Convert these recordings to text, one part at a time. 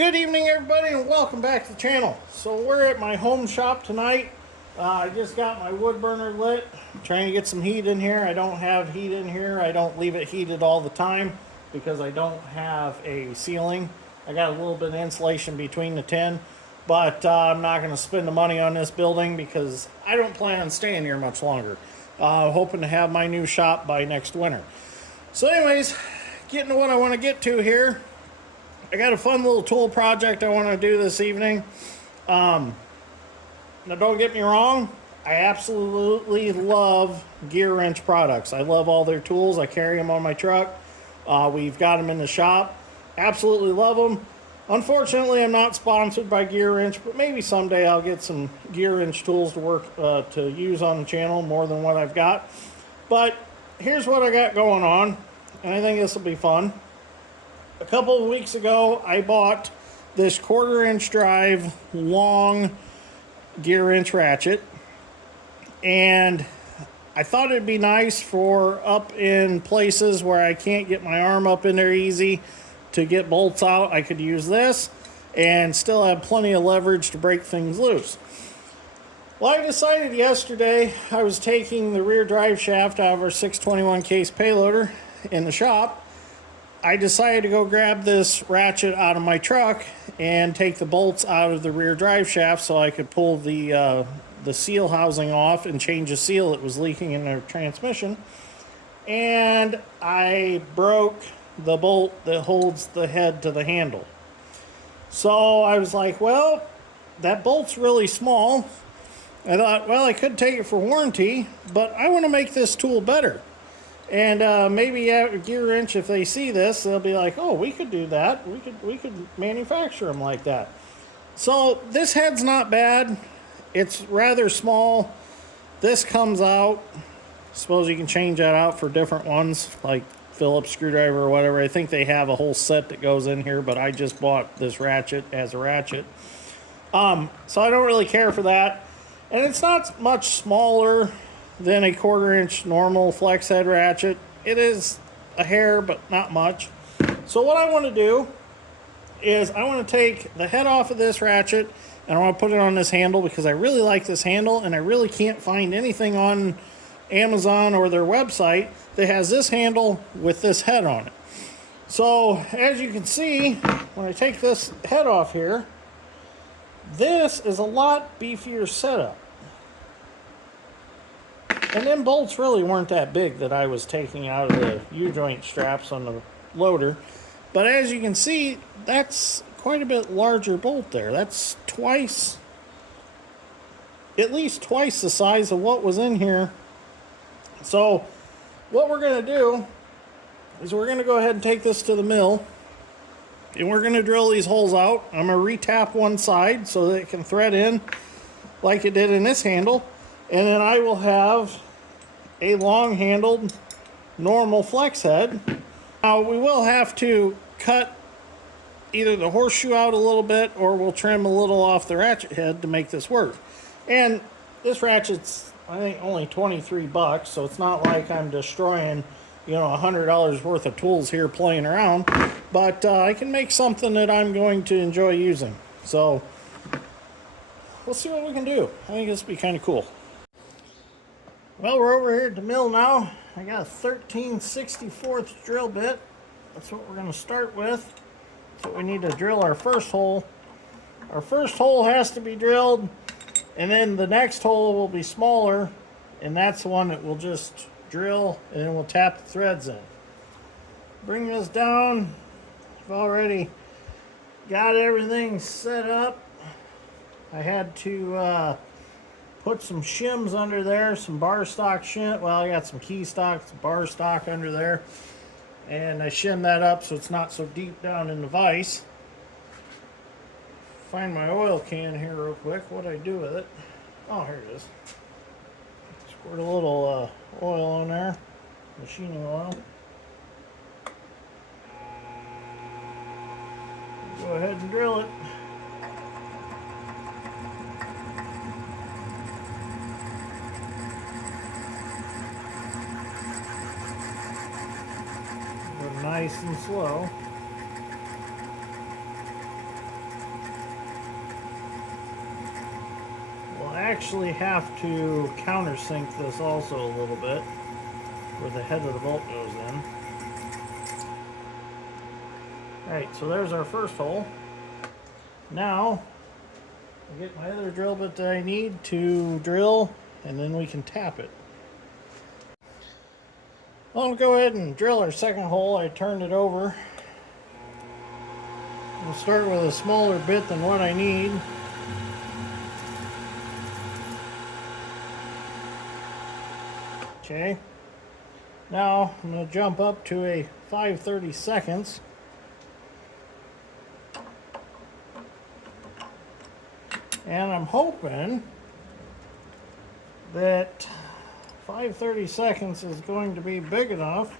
Good evening, everybody, and welcome back to the channel. So we're at my home shop tonight. I just got my wood burner lit. I'm trying to get some heat in here. I don't have heat in here. I don't leave it heated all the time because I don't have a ceiling. I got a little bit of insulation between the tin, but I'm not going to spend the money on this building because I don't plan on staying here much longer. Hoping to have my new shop by next winter. So anyways, getting to what I want to get to here. I got a fun little tool project I want to do this evening. Now don't get me wrong, I absolutely love GEARWRENCH products. I love all their tools. I carry them on my truck. We've got them in the shop. Absolutely love them. Unfortunately, I'm not sponsored by GEARWRENCH, but maybe someday I'll get some GEARWRENCH tools to work to use on the channel more than what I've got. But here's what I got going on, and I think this will be fun. A couple of weeks ago, I bought this 1/4-inch drive long GEARWRENCH ratchet, and I thought it'd be nice for up in places where I can't get my arm up in there easy to get bolts out. I could use this and still have plenty of leverage to break things loose. Well, I decided yesterday I was taking the rear drive shaft out of our 621 case payloader in the shop. I decided to go grab this ratchet out of my truck and take the bolts out of the rear drive shaft so I could pull the seal housing off and change the seal that was leaking in the transmission. And I broke the bolt that holds the head to the handle. So I was like, well, that bolt's really small. I thought, well, I could take it for warranty, but I want to make this tool better. And maybe at GEARWRENCH, if they see this, they'll be like, oh, we could do that. We could manufacture them like that. So this head's not bad. It's rather small. This comes out. Suppose you can change that out for different ones, like Phillips screwdriver or whatever. I think they have a whole set that goes in here, but I just bought this ratchet as a ratchet. So I don't really care for that. And it's not much smaller than a 1/4-inch normal flex head ratchet. It is a hair, but not much. So what I want to do is I want to take the head off of this ratchet and I want to put it on this handle because I really like this handle and I really can't find anything on Amazon or their website that has this handle with this head on it. So as you can see, when I take this head off here, this is a lot beefier setup. And them bolts really weren't that big that I was taking out of the U-joint straps on the loader. But as you can see, that's quite a bit larger bolt there. That's at least twice the size of what was in here. So what we're going to do is we're going to go ahead and take this to the mill. And we're going to drill these holes out. I'm going to re-tap one side so that it can thread in like it did in this handle. And then I will have a long-handled normal flex head. Now we will have to cut either the horseshoe out a little bit or we'll trim a little off the ratchet head to make this work. And this ratchet's, I think, only 23 bucks, so it's not like I'm destroying, you know, $100 worth of tools here playing around. But I can make something that I'm going to enjoy using. So we'll see what we can do. I think this will be kind of cool. Well, we're over here at the mill now. I got a 13/64 drill bit. That's what we're going to start with. So we need to drill our first hole. Our first hole has to be drilled, and then the next hole will be smaller, and that's the one that we'll just drill, and then we'll tap the threads in. Bring this down. I've already got everything set up. I had to put some shims under there, some bar stock shim. Well, I got some key stock, some bar stock under there. And I shim that up so it's not so deep down in the vise. Find my oil can here real quick. What do I do with it? Oh, here it is. Squirt a little oil on there. Machining oil. Go ahead and drill it. Nice and slow. actually have to countersink this also a little bit, where the head of the bolt goes in. Alright, so there's our first hole. Now, I'll get my other drill bit that I need to drill, and then we can tap it. Well, I'll go ahead and drill our second hole. I turned it over. We'll start with a smaller bit than what I need. Okay. Now I'm going to jump up to a 5/32. And I'm hoping that 5/32 is going to be big enough,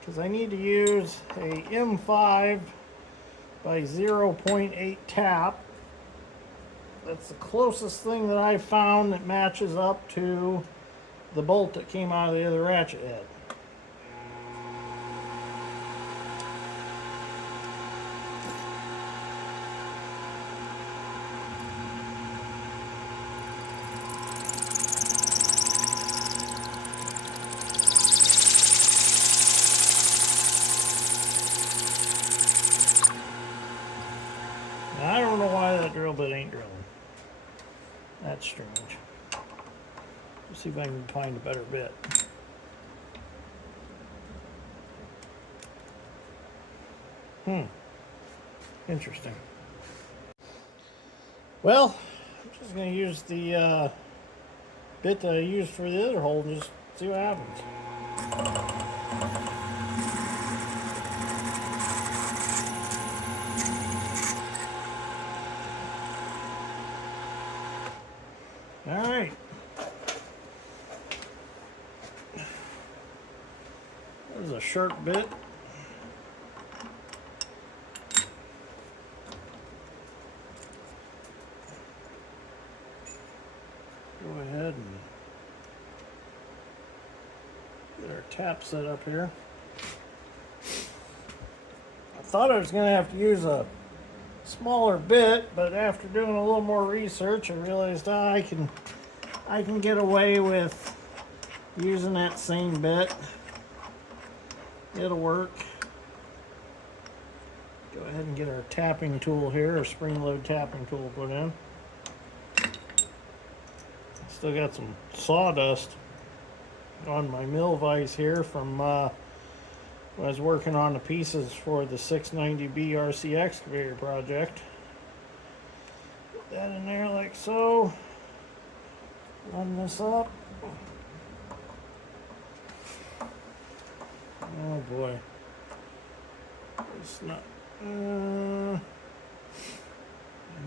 because I need to use a M5 by 0.8 tap. That's the closest thing that I've found that matches up to the bolt that came out of the other ratchet head. Now, I don't know why that drill bit ain't drilling. That's strange. Let's see if I can find a better bit. Interesting. Well, I'm just going to use the bit that I used for the other hole and just see what happens. All right. There's a sharp bit. Go ahead and get our tap set up here. I thought I was going to have to use a smaller bit, but after doing a little more research, I realized I can get away with using that same bit. It'll work. Go ahead and get our tapping tool here, our spring load tapping tool put in. Still got some sawdust on my mill vise here from when I was working on the pieces for the 690B RC excavator project. Put that in there like so. Run this up. Oh boy. It's not. I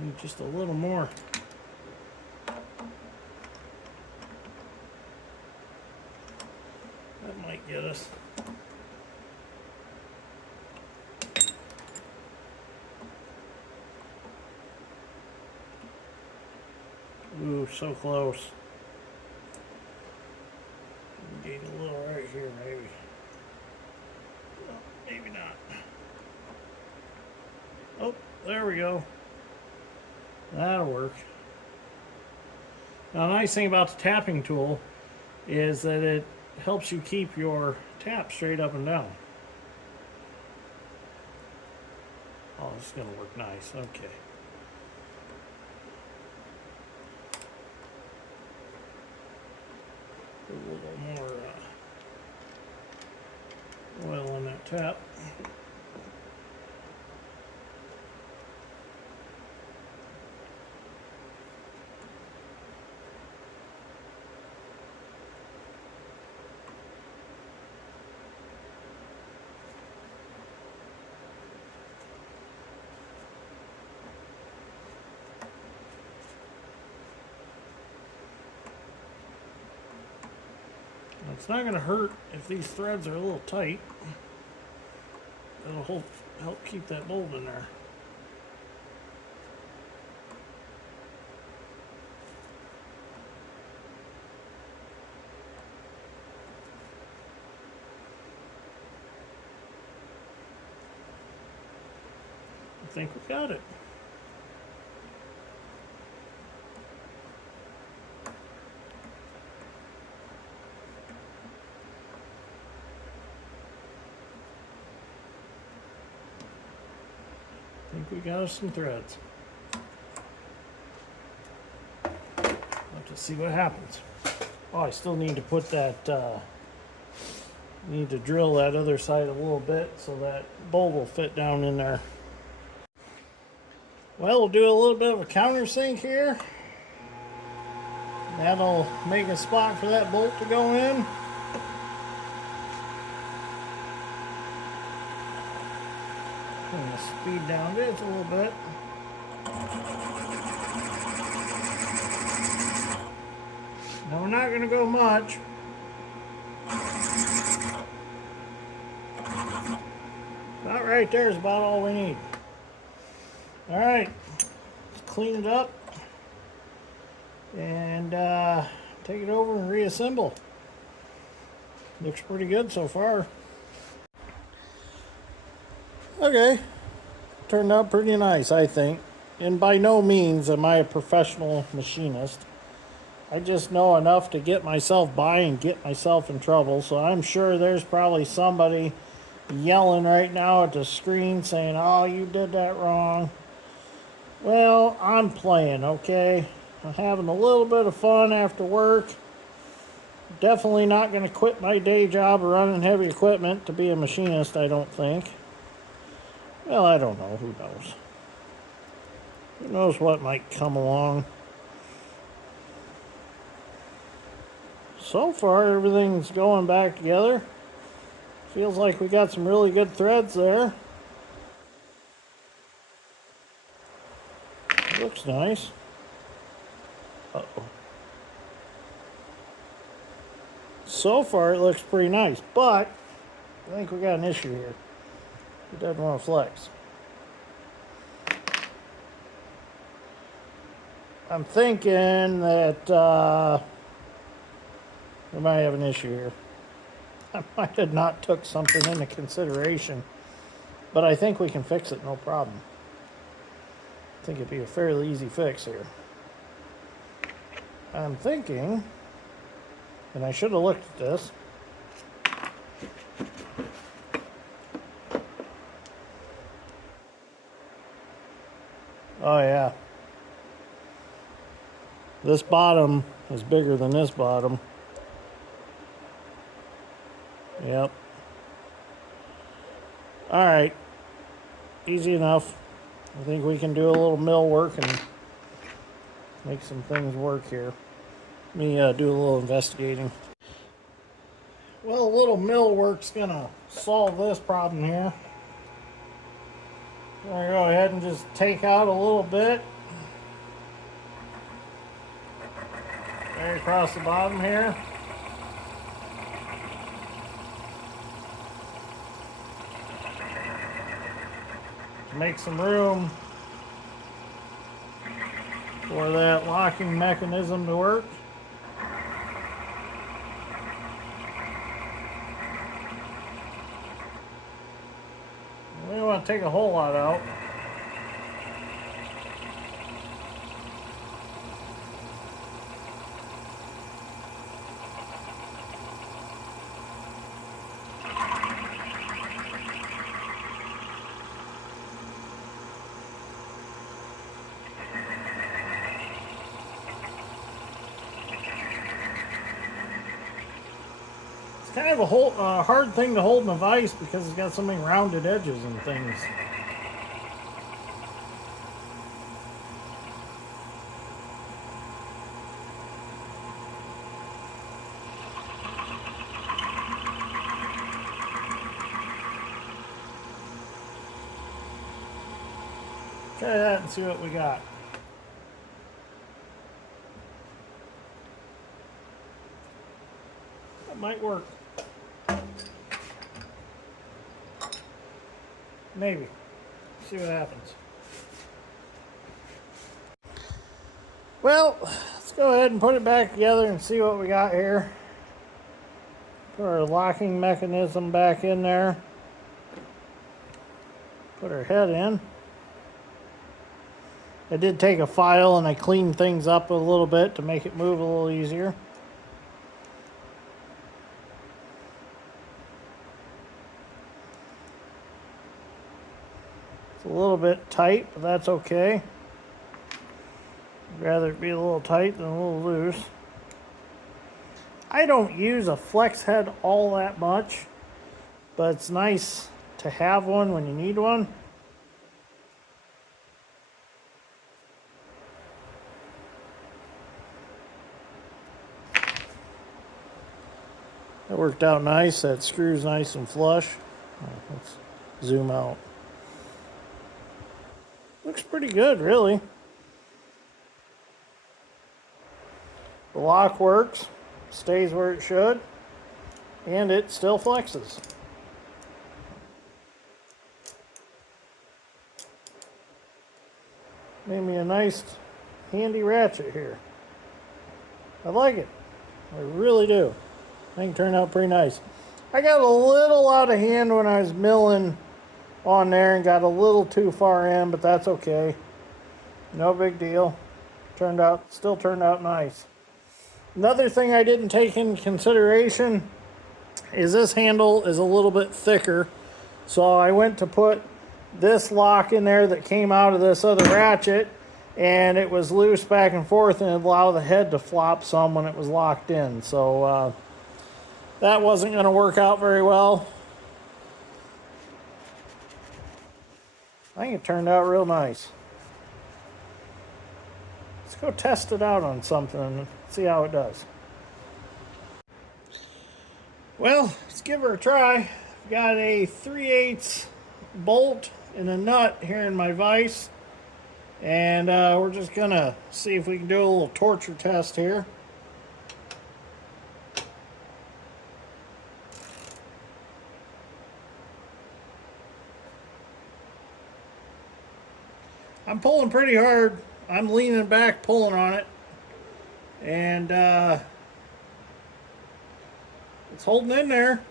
need just a little more. That might get us. Ooh, so close. Gain a little right here, maybe. No, maybe not. Oh, there we go. That'll work. Now, the nice thing about the tapping tool is that it helps you keep your tap straight up and down. Oh, this is going to work nice. Okay. Put a little more oil on that tap. It's not going to hurt if these threads are a little tight. It'll help keep that bolt in there. I think we got it. I think we got us some threads. We'll have to see what happens. Oh, I still need to put that, need to drill that other side a little bit so that bolt will fit down in there. Well, we'll do a little bit of a countersink here. That'll make a spot for that bolt to go in. I'm going to speed down this a little bit. Now we're not going to go much. About right there is about all we need. Alright, let's clean it up and take it over and reassemble. Looks pretty good so far. Okay, turned out pretty nice, I think. And by no means am I a professional machinist. I just know enough to get myself by and get myself in trouble. So I'm sure there's probably somebody yelling right now at the screen saying, "Oh, you did that wrong." Well, I'm playing, okay? I'm having a little bit of fun after work. Definitely not going to quit my day job of running heavy equipment to be a machinist, I don't think. Well, I don't know. Who knows? Who knows what might come along? So far, everything's going back together. Feels like we got some really good threads there. Looks nice. Uh-oh. So far, it looks pretty nice, but I think we got an issue here. It doesn't want to flex. I'm thinking that we might have an issue here. I might have not took something into consideration, but I think we can fix it, no problem. I think it'd be a fairly easy fix here. I'm thinking, and I should have looked at this. Oh yeah. This bottom is bigger than this bottom. Yep. Alright. Easy enough. I think we can do a little mill work and make some things work here. Let me do a little investigating. Well, a little mill work's gonna solve this problem here. I'm gonna go ahead and just take out a little bit right across the bottom here. Make some room for that locking mechanism to work. We don't want to take a whole lot out. It's kind of a hard thing to hold in a vise because it's got so many rounded edges and things. Try that and see what we got. That might work. Maybe. See what happens. Well, let's go ahead and put it back together and see what we got here. Put our locking mechanism back in there. Put our head in. I did take a file and I cleaned things up a little bit to make it move a little easier. It's a a little bit tight, but that's okay. I'd rather it be a little tight than a little loose. I don't use a flex head all that much, but it's nice to have one when you need one. That worked out nice. That screw's nice and flush. Let's zoom out. Looks pretty good, really. The lock works, stays where it should, and it still flexes. Made me a nice, handy ratchet here. I like it. I really do. I think it turned out pretty nice. I got a little out of hand when I was milling on there and got a little too far in, but that's okay. No big deal. Still turned out nice. Another thing I didn't take into consideration is this handle is a little bit thicker. So I went to put this lock in there that came out of this other ratchet, and it was loose back and forth, and it allowed the head to flop some when it was locked in. So that wasn't going to work out very well. I think it turned out real nice. Let's go test it out on something and see how it does. Well, let's give her a try. I've got a 3/8 bolt and a nut here in my vise, and we're just gonna see if we can do a little torture test here. I'm pulling pretty hard. I'm leaning back, pulling on it, and it's holding in there.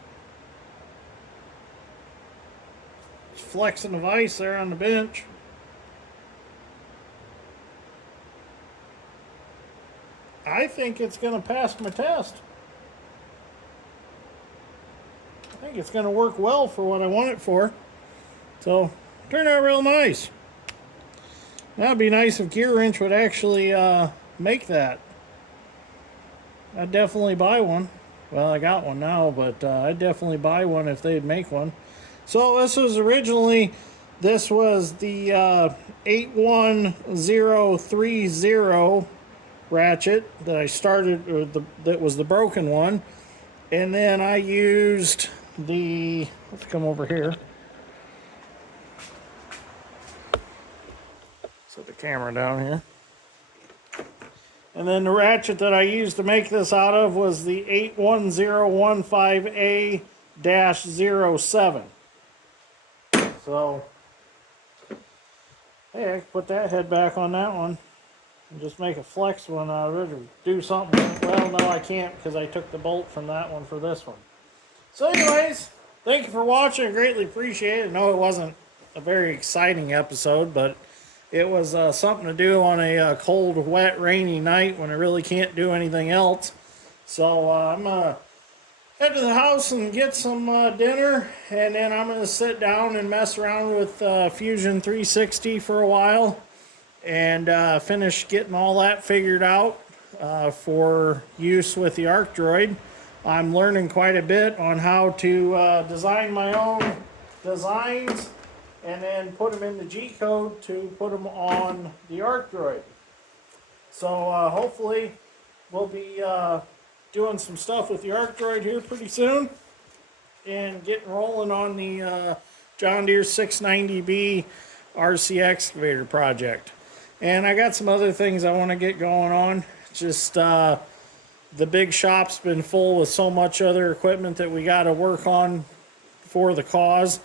It's flexing the vise there on the bench. I think it's going to pass my test. I think it's going to work well for what I want it for. So, turned out real nice. That'd be nice if GEARWRENCH would actually make that. I'd definitely buy one. Well, I got one now, but I'd definitely buy one if they'd make one. So this was the 81030 ratchet that I started, or that was the broken one. And then I used let's come over here. Set the camera down here. And then the ratchet that I used to make this out of was the 81015A-07. So, hey, I could put that head back on that one and just make a flex one out of it, or do something. Well, no, I can't, because I took the bolt from that one for this one. So anyways, thank you for watching. I greatly appreciate it. I know it wasn't a very exciting episode, but it was something to do on a cold, wet, rainy night when I really can't do anything else. So I'm going to head to the house and get some dinner, and then I'm going to sit down and mess around with Fusion 360 for a while and finish getting all that figured out for use with the Arc Droid. I'm learning quite a bit on how to design my own designs and then put them in the G-code to put them on the Arc Droid. So hopefully we'll be doing some stuff with the Arc Droid here pretty soon and getting rolling on the John Deere 690B RC excavator project. And I got some other things I want to get going on. Just the big shop's been full with so much other equipment that we got to work on for the cause,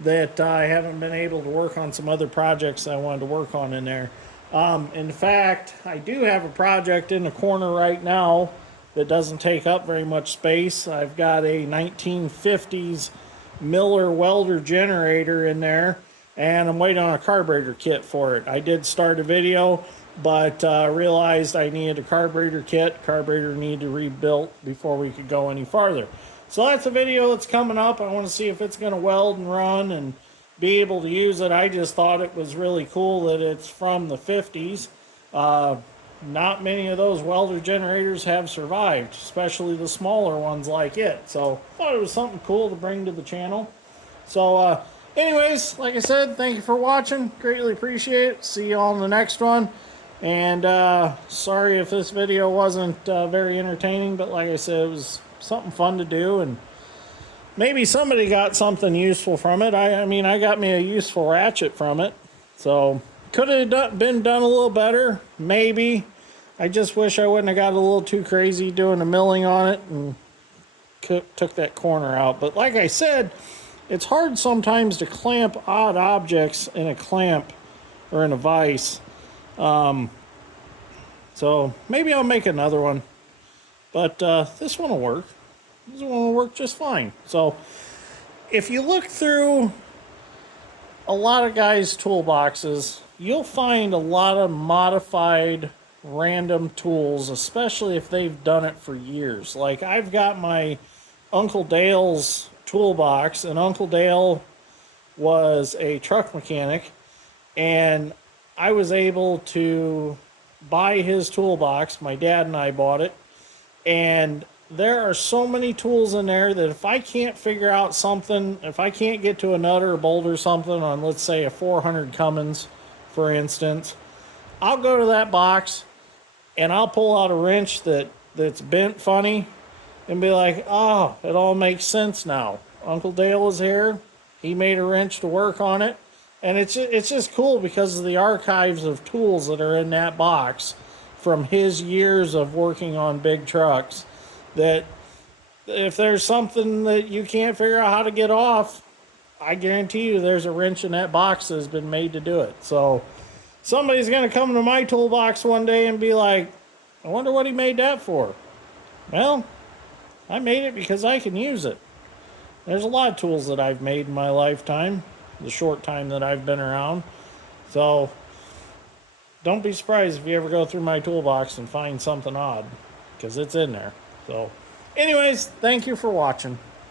that I haven't been able to work on some other projects I wanted to work on in there. In fact, I do have a project in the corner right now that doesn't take up very much space. I've got a 1950s Miller welder generator in there, and I'm waiting on a carburetor kit for it. I did start a video, but realized I needed a carburetor kit. Carburetor needed to rebuilt before we could go any farther. So that's a video that's coming up. I want to see if it's going to weld and run and be able to use it. I just thought it was really cool that it's from the 50s. Not many of those welder generators have survived, especially the smaller ones like it. So I thought it was something cool to bring to the channel. So anyways, like I said, thank you for watching. Greatly appreciate it. See you all in the next one. And sorry if this video wasn't very entertaining, but like I said, it was something fun to do, and maybe somebody got something useful from it. I mean, I got me a useful ratchet from it. So, could have been done a little better, maybe. I just wish I wouldn't have got a little too crazy doing the milling on it and took that corner out. But like I said, it's hard sometimes to clamp odd objects in a clamp or in a vise. So maybe I'll make another one, but this one will work. This one will work just fine. So if you look through a lot of guys' toolboxes, you'll find a lot of modified random tools, especially if they've done it for years. Like I've got my Uncle Dale's toolbox, and Uncle Dale was a truck mechanic, and I was able to buy his toolbox. My dad and I bought it, and there are so many tools in there that if I can't figure out something, if I can't get to a nut or a bolt or something on, let's say, a 400 Cummins, for instance, I'll go to that box and I'll pull out a wrench that's bent funny and be like, oh, it all makes sense now. Uncle Dale was here. He made a wrench to work on it. And it's just cool because of the archives of tools that are in that box from his years of working on big trucks, that if there's something that you can't figure out how to get off, I guarantee you there's a wrench in that box that has been made to do it. So somebody's going to come to my toolbox one day and be like, I wonder what he made that for. Well, I made it because I can use it. There's a lot of tools that I've made in my lifetime, the short time that I've been around. So don't be surprised if you ever go through my toolbox and find something odd, because it's in there. So anyways, thank you for watching.